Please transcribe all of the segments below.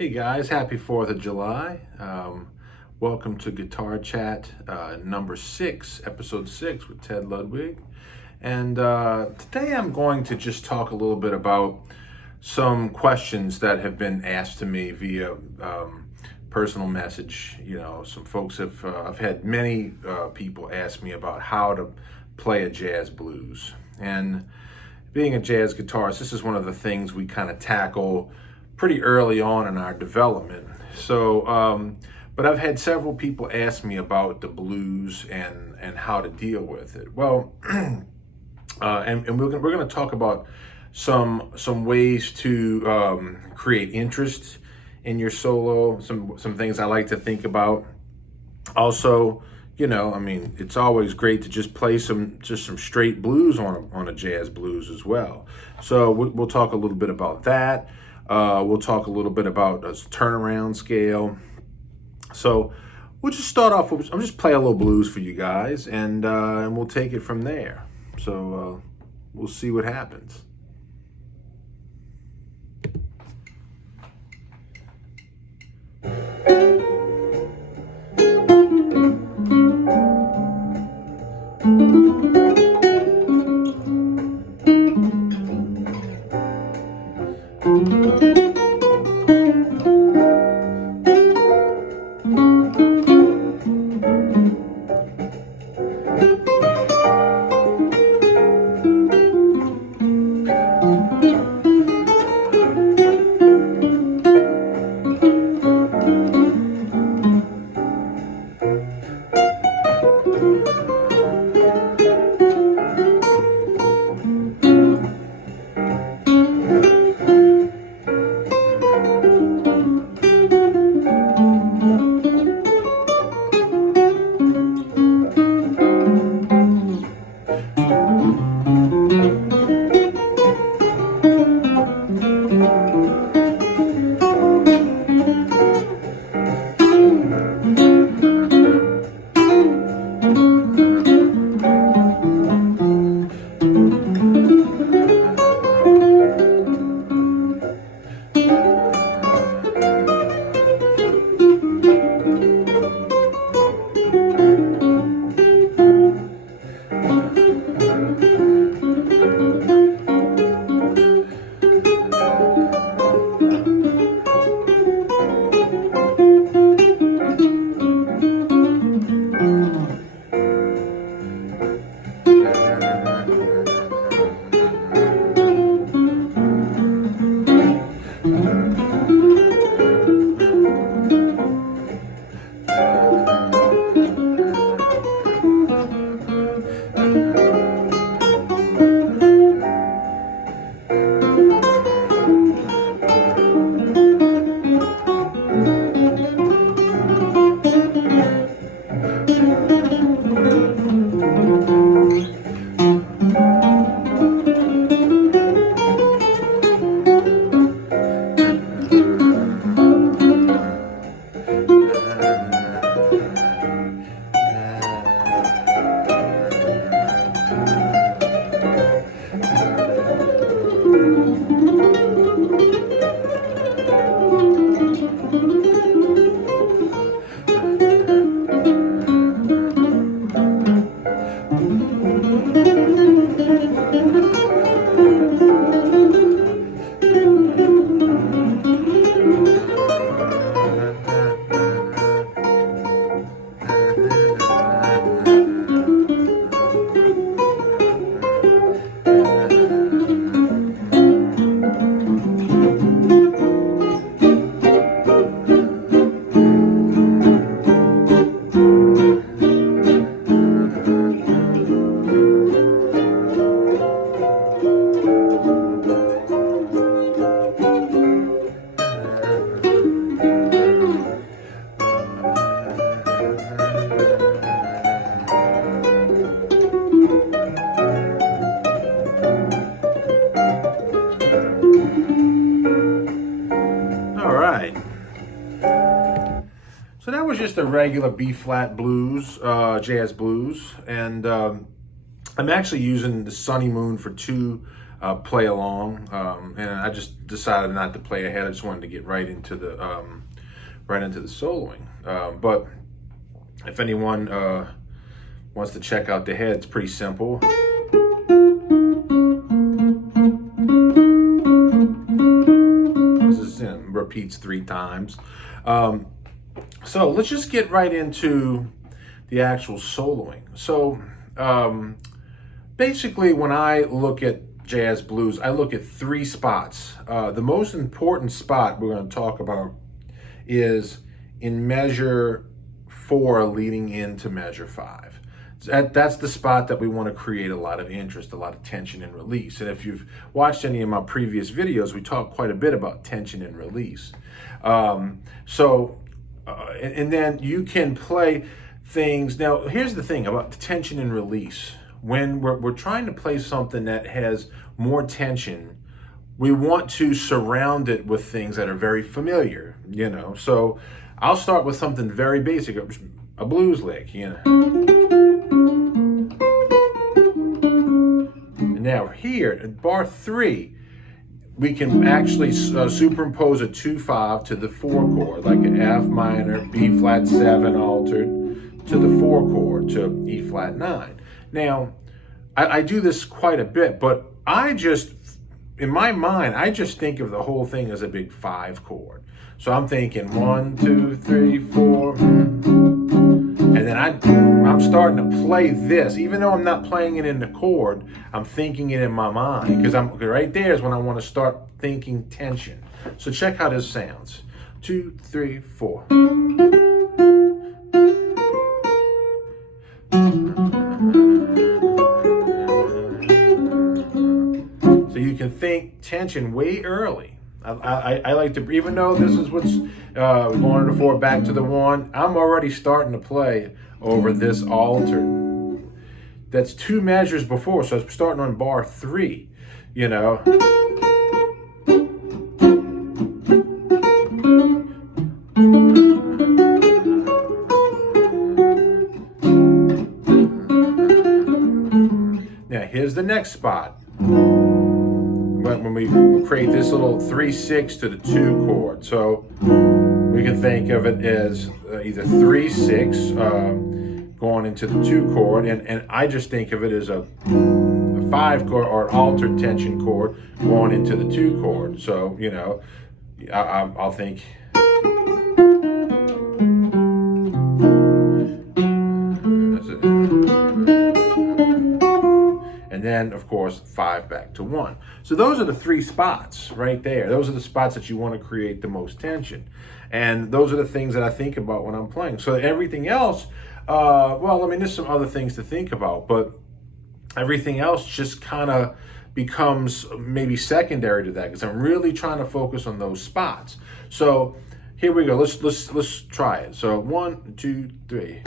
Hey guys, happy 4th of July. Welcome to Guitar Chat number 6, episode 6 with Ted Ludwig. And today I'm going to just talk a little bit about some questions that have been asked to me via personal message. You know, some folks have, I've had many people ask me about how to play a jazz blues. And being a jazz guitarist, this is one of the things we kind of tackle pretty early on in our development. So, but I've had several people ask me about the blues and how to deal with it. Well, and we're going to talk about some ways to create interest in your solo. Some things I like to think about. Also, you know, I mean, it's always great to just play some straight blues on a jazz blues as well. So we'll talk a little bit about that. We'll talk a little bit about a turnaround scale. So we'll just start off with, I'll just play a little blues for you guys, and we'll take it from there. So we'll see what happens. So that was just a regular B-flat blues, jazz blues, and I'm actually using the Sunny Moon for 2 play along, and I just decided not to play ahead. I just wanted to get right into the soloing. But if anyone wants to check out the head, it's pretty simple. This is, repeats 3 times. So let's just get right into the actual soloing. So basically, when I look at jazz blues, I look at 3 spots. The most important spot we're going to talk about is in measure 4 leading into measure 5. That's the spot that we want to create a lot of interest, a lot of tension and release. And if you've watched any of my previous videos, we talk quite a bit about tension and release. And then you can play things. Now, here's the thing about the tension and release. When we're trying to play something that has more tension, we want to surround it with things that are very familiar, So I'll start with something very basic, a blues lick, And now here, at bar 3, we can actually superimpose a 2/5 to the 4 chord, like an F minor, B flat 7 altered to the 4 chord, to E flat 9. Now, I do this quite a bit, but in my mind, I just think of the whole thing as a big 5 chord. So I'm thinking 1, 2, 3, 4, and then I'm starting to play this, even though I'm not playing it in the chord. I'm thinking it in my mind, because right there is when I want to start thinking tension. So check how this sounds: 2, 3, 4. So you can think tension way early. I like to, even though this is what's going to the 4 back to the 1, I'm already starting to play over this altered. That's 2 measures before, so I'm starting on bar 3, Now here's the next spot. But when we create this little 3/6 to the 2 chord, so we can think of it as either 3/6 going into the 2 chord, and I just think of it as a 5 chord or an altered tension chord going into the 2 chord. So I'll think. And then, of course, 5 back to 1. So those are the 3 spots right there. Those are the spots that you want to create the most tension. And those are the things that I think about when I'm playing. So everything else, there's some other things to think about, but everything else just kind of becomes maybe secondary to that, because I'm really trying to focus on those spots. So here we go. Let's try it. So 1, 2, 3.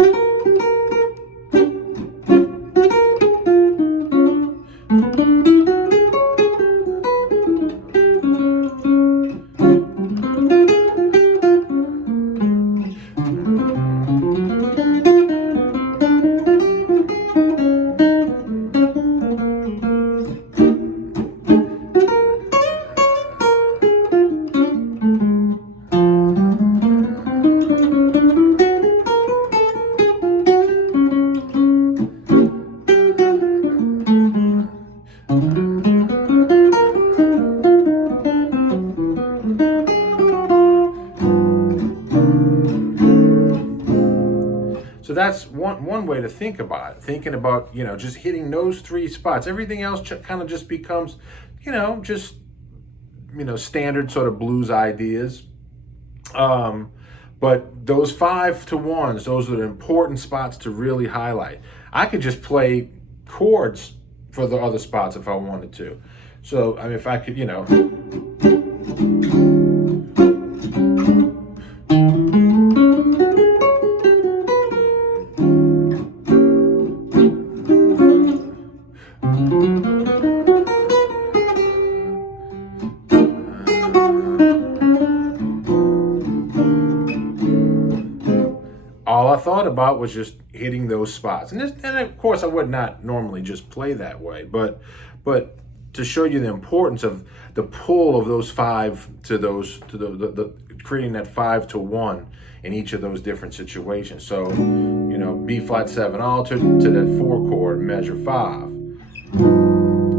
So that's one way to think about it. Thinking about, just hitting those 3 spots. Everything else kind of just becomes, standard sort of blues ideas. But those 5 to 1s, those are the important spots to really highlight. I could just play chords for the other spots if I wanted to. So, if I could, all I thought about was just hitting those spots. And of course, I would not normally just play that way, but to show you the importance of the pull of those five to the creating that 5 to 1 in each of those different situations. So, you know, B flat 7 altered to that 4 chord, measure 5.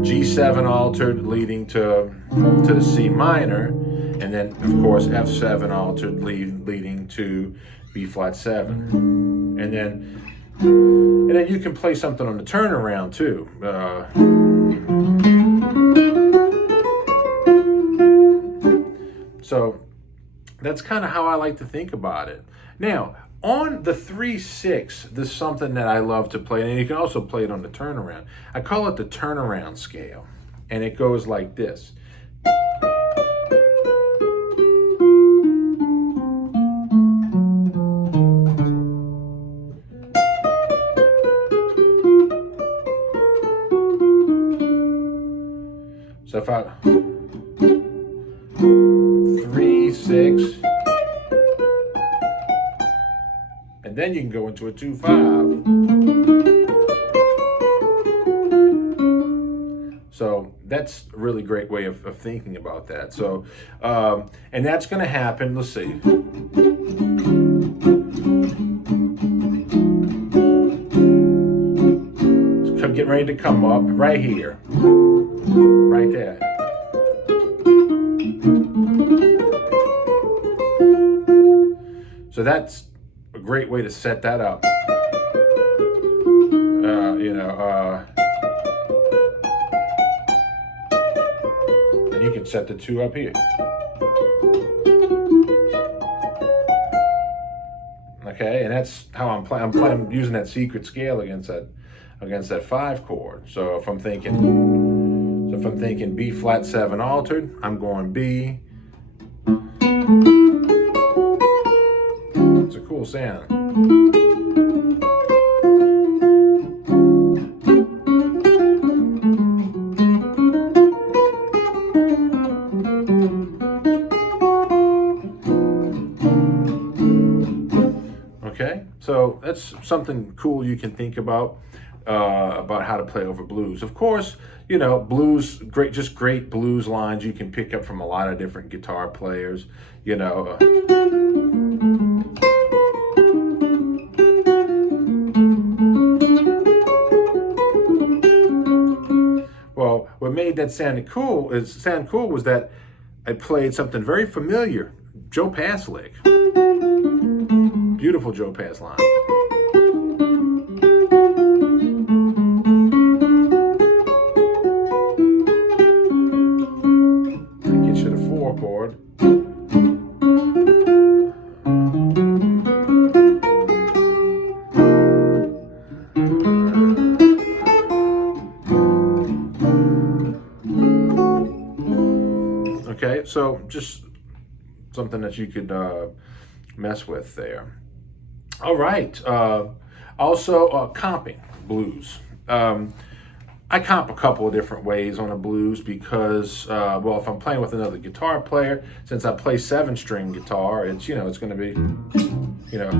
G7 altered leading to the C minor, and then of course F7 altered leading to B flat 7. And then you can play something on the turnaround too. So that's kind of how I like to think about it. Now, on the 3/6, there's something that I love to play, and you can also play it on the turnaround. I call it the turnaround scale, and it goes like this. So if I 3, 6, and then you can go into a 2, 5. So that's a really great way of thinking about that. So, and that's going to happen. Let's see. So getting ready to come up right here, right there. So that's a great way to set that up. And you can set the 2 up here. Okay, and that's how I'm playing. I'm using that secret scale against that 5 chord. So if I'm thinking B flat 7 altered, I'm going B. It's a cool sound. Okay, so that's something cool you can think about how to play over blues. Of course, you know, blues, just great blues lines you can pick up from a lot of different guitar players, you know. Well, what made that sound cool was that I played something very familiar, Joe Pass lick. Beautiful Joe Pass line. It gets you the 4 chord. Okay, so just something that you could mess with there. All right. Also, comping blues. I comp a couple of different ways on a blues because, well, if I'm playing with another guitar player, since I play 7-string guitar, it's, you know, it's going to be, you know.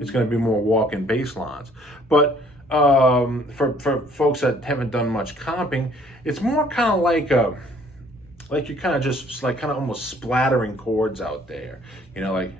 It's going to be more walking bass lines. But for folks that haven't done much comping, it's more kind of like you're kind of just like kind of almost splattering chords out there, you know, like.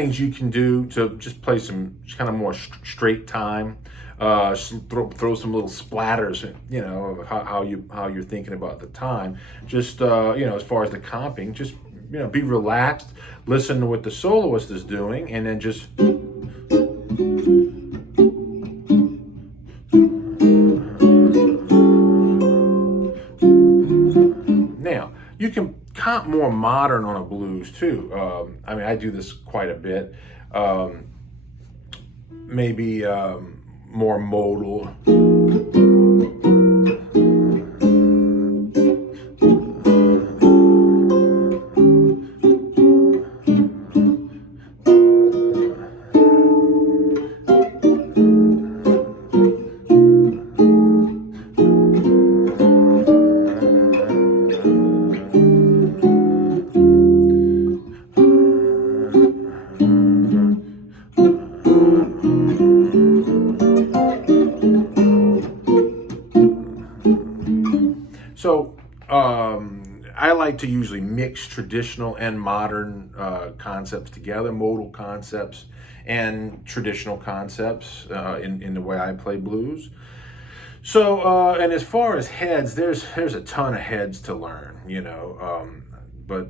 things you can do to just play some kind of more straight time. Throw some little splatters, you know, of how you're thinking about the time. Just you know, as far as the comping, just, you know, be relaxed, listen to what the soloist is doing, and then just now you can comp more modern on a blues too. I mean, I do this quite a bit. Maybe more modal. So I like to usually mix traditional and modern concepts together, modal concepts and traditional concepts in the way I play blues. So and as far as heads, there's a ton of heads to learn, you know, but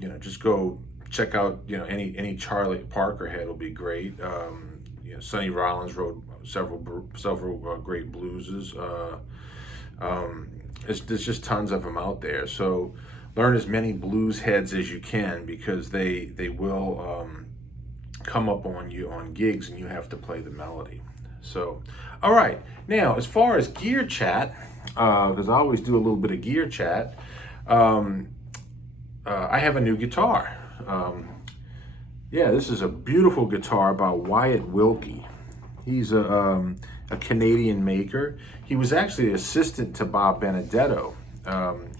you know, just go check out, you know, any Charlie Parker head will be great. You know, Sonny Rollins wrote several great blueses. There's just tons of them out there. So learn as many blues heads as you can, because they will come up on you on gigs and you have to play the melody. So, all right. Now, as far as gear chat, because I always do a little bit of gear chat, I have a new guitar. Yeah, this is a beautiful guitar by Wilkie. He's a Canadian maker. He was actually an assistant to Bob Benedetto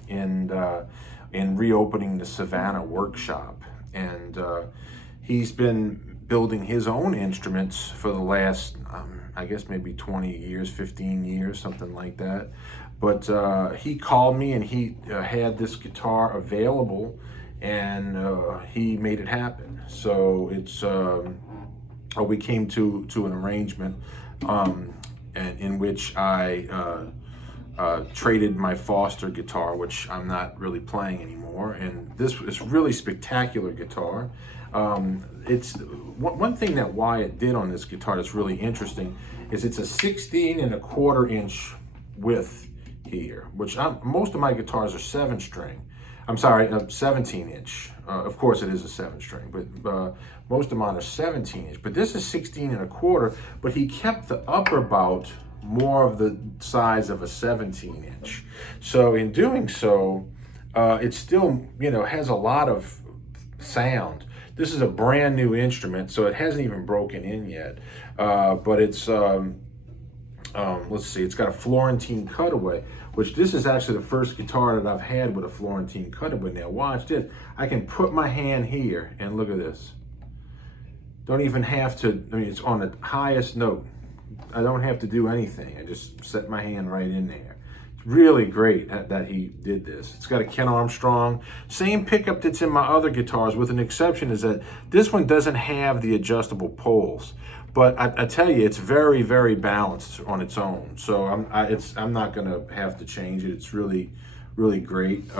in reopening the Savannah workshop, and he's been building his own instruments for the last, I guess maybe 20 years, 15 years, something like that. But he called me and he had this guitar available, and he made it happen. So it's we came to an arrangement in which I traded my Foster guitar, which I'm not really playing anymore, and this is really spectacular guitar. It's one thing that Wyatt did on this guitar that's really interesting is it's a 16.25-inch width here, which most of my guitars are 7-string. I'm sorry, 17-inch. Of course, it is a 7-string, but most of mine are 17-inch. But this is 16.25. But he kept the upper bout more of the size of a 17-inch. So in doing so, it still, you know, has a lot of sound. This is a brand new instrument, so it hasn't even broken in yet. But it's let's see, it's got a Florentine cutaway, which this is actually the first guitar that I've had with a Florentine cutaway. Now watch this. I can put my hand here and look at this. Don't even have to, I mean, it's on the highest note. I don't have to do anything. I just set my hand right in there. It's really great that he did this. It's got a Ken Armstrong. Same pickup that's in my other guitars, with an exception is that this one doesn't have the adjustable poles. But I tell you, it's very, very balanced on its own. So I'm not gonna have to change it. It's really, really great.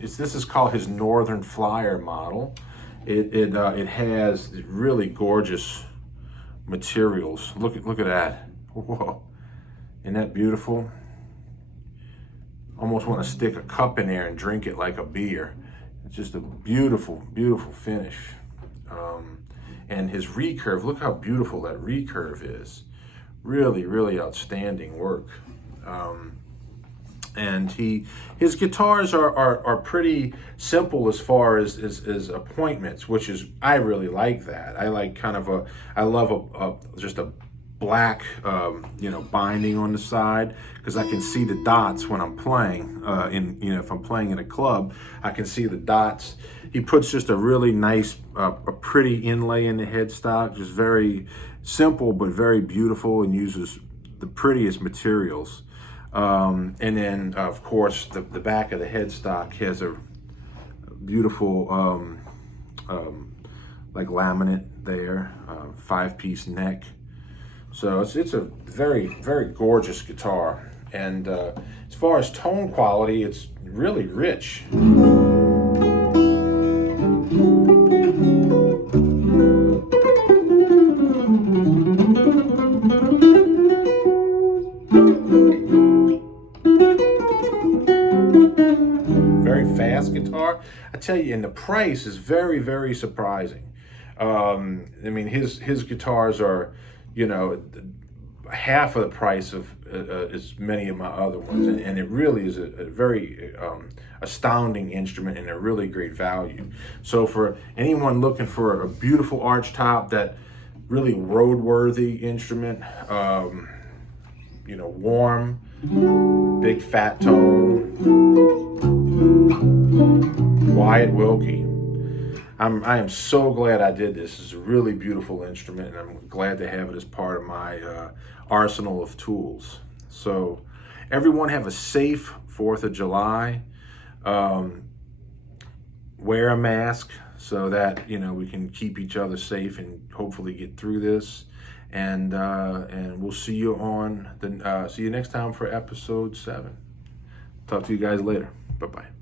This is called his Northern Flyer model. It has really gorgeous materials. Look at that. Whoa, isn't that beautiful? Almost want to stick a cup in there and drink it like a beer. It's just a beautiful, beautiful finish. And his recurve, look how beautiful that recurve is. Really, really outstanding work. And his guitars are pretty simple as far as appointments, which is, I really like that. I like I love just a black you know, binding on the side, because I can see the dots when I'm playing. You know, if I'm playing in a club, I can see the dots. He puts just a really nice, a pretty inlay in the headstock, just very simple but very beautiful, and uses the prettiest materials. And then, of course, the back of the headstock has a beautiful, like laminate there, 5-piece neck. So it's a very, very gorgeous guitar. And as far as tone quality, it's really rich. Very fast guitar. I tell you, and the price is very, very surprising. I mean, his guitars are, you know, half of the price of as many of my other ones, and it really is a very astounding instrument and a really great value. So for anyone looking for a beautiful arch top, that really roadworthy instrument, you know, warm, big fat tone, Wyatt Wilkie. I am so glad I did this. It's a really beautiful instrument, and I'm glad to have it as part of my arsenal of tools. So everyone have a safe 4th of July. Wear a mask so that, you know, we can keep each other safe and hopefully get through this. And we'll see you on see you next time for episode 7. Talk to you guys later. Bye-bye.